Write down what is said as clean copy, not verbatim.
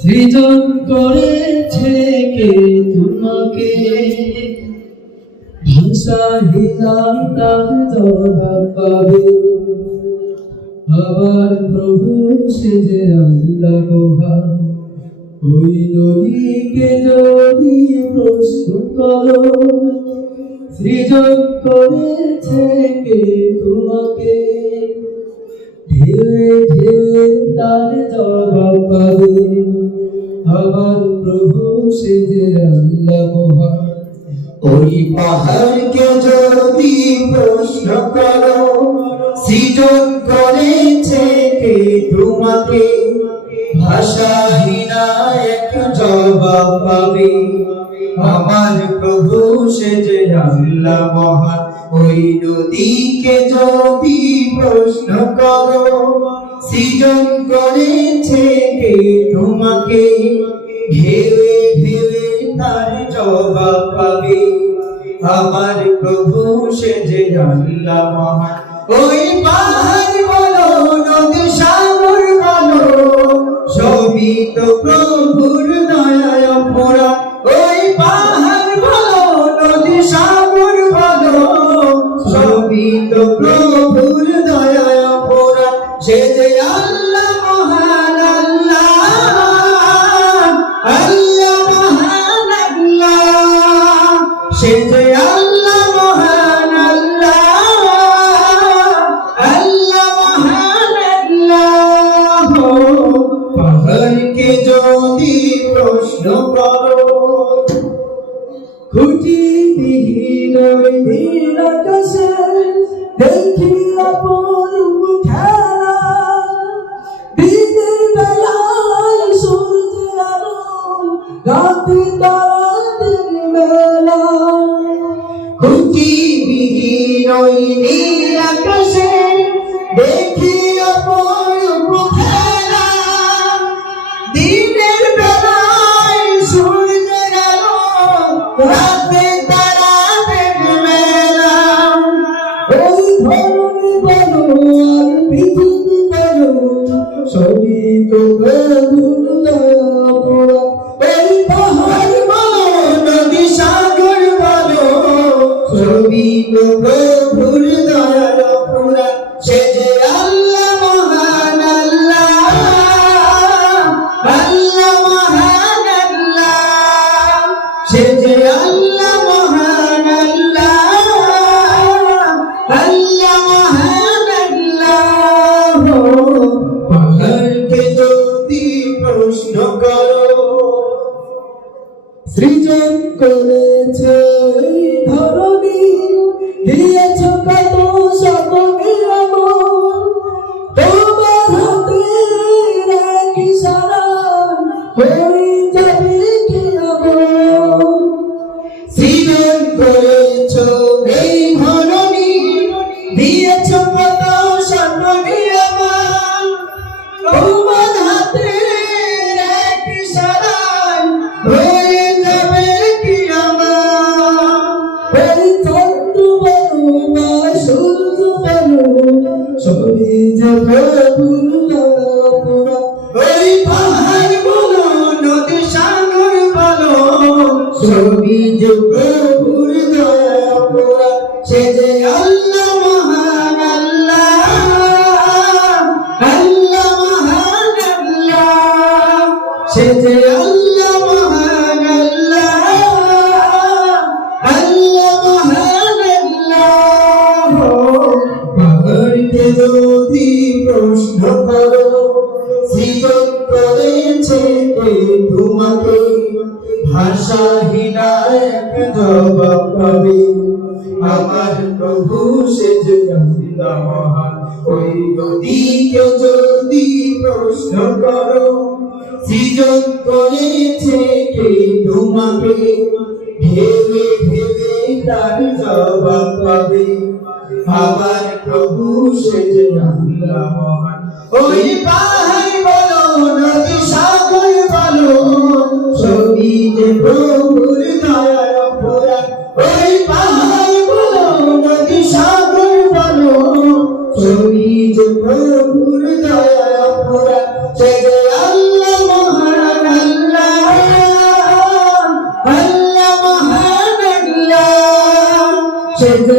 সৃজন করেছে কে তোমাকে, ভাষাহীনা তার জবাব পাবে। আমার প্রভু সে যে আল্লাহ মহান, ওই নদীকে যদি প্রশ্ন করো, সৃজন করেছে কে তোমাকে, ঢেউয়ে ঢেউয়ে তার জবাব পাবে। আমার প্রভু সে যে আল্লাহ মহান। ওই পাহাড়কে যদি প্রশ্ন করো, সৃজন করেছে কে তোমাকে, ভাষাহীনা এক জবাব পাবে। আমার প্রভু সে যে আল্লাহ মহান। ওই নদীকে যদি প্রশ্ন করো, সৃজন করেছে কে তোমাকে, ঢেউয়ে ঢেউয়ে তার জবাব পাবে। আমার প্রভু সে যে আল্লাহ মহান। ওই পাহাড় বলো নদী সাগর বলো, সবই তো প্রভুর দয়ায় ভরা। ওই পাহাড় বলো নদী সাগর বলো, সবই তো প্রভুর দয়ায় ভরা। সে যে আল্লাহ মহান, আল্লাহ আল্লাহ মহান আল্লাহ। সে যে আল্লাহ মহান, আল্লাহ আল্লাহ মহান আল্লাহ। পাহাড়কে যদি প্রশ্ন করো, খুঁটিবিহীন ওই নীল আকাশে দেখি আপন খেলা, দিনের বেলায় সূর্যের আলো, রাতে তারাদের মেলা। খুঁটিবিহীন ওই নীল আকাশে দেখি অপরূপ খেলা, দিনের বেলায় সূর্যের আলো, রাতে তারাদের মেলা। ওই ধরনী বলো আর পৃথিবী বলো, সবই তো প্রভুর দয়া পড়া। এই পাহাড় বলো নদী সাগর বলো, সবই তো প্রভুর দয়ার পুরা। সে যে আল্লাহ মহান, আল্লাহ আল্লাহ মহান আল্লাহ। সে যে আল্লাহ মহান, আল্লাহ আল্লাহ মহান আল্লাহ। পাহাড়কে যদি প্রশ্ন করো, সৃজন করেছে এই ধরনী, দিয়েছ কত শত নিয়ামত, তোমার হাতের এক ইশারায় হয়ে যাবে কিয়ামত। সৃজন করেছ এই ধরনী, দিয়েছ কত শত নিয়ামত, তোমার হাতের এক ইশারায় হয়ে যাবে কিয়ামত। এই চন্দ্র বলো বা সূর্য বলো, সবই যে প্রভুর দয়া পড়া। ওই পাহাড় বলো নদী সাগর বলো, সবই যে প্রভুর দয়া পড়া। সে যে আল্লাহ মহান, আল্লাহ আল্লাহ মহান আল্লাহ। সে যে আল্লাহ মহান, আল্লাহ আল্লাহ মহান আল্লাহ। পাহাড়কে যদি প্রশ্ন করো, সৃজন করেছে কে তোমাকে, ভাষাহীনা এক জবাব পাবে। আমার প্রভু সে যে আল্লাহ মহান। ওই নদীকে যদি প্রশ্ন করো, সৃজন করেছে কে তোমাকে, ভেবে ভেবে তার জবাব পাবে। আমার প্রভু সে যে আল্লাহ মহান। ওই পাহাড় বলো নদী সাগর বলো, সবই যে প্রভুর দয়ার পুরা। ওই পাহাড় বলো নদী সাগর বলো, সবই যে প্রভুর দয়ার পুরা। সে যে আল্লাহ মহান আল্লাহ, আল্লাহ মহান আল্লাহ, সে যে